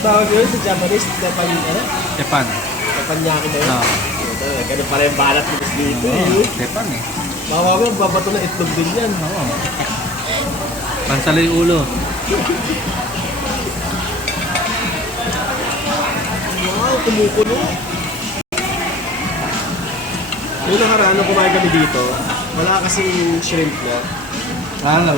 Tawag yun sa Japanese, Japan, ano? Japan. Japanyaki na yun. Oo. Ito, ganun pala yung balat mo dito eh. Japan eh. Mawawa mo, babato na itlog din yan. Oo. Pansala yung ulo. Wow, kumukulo. Yung nakaraan nung kumain kami dito, wala kasing shrimp na. Ano?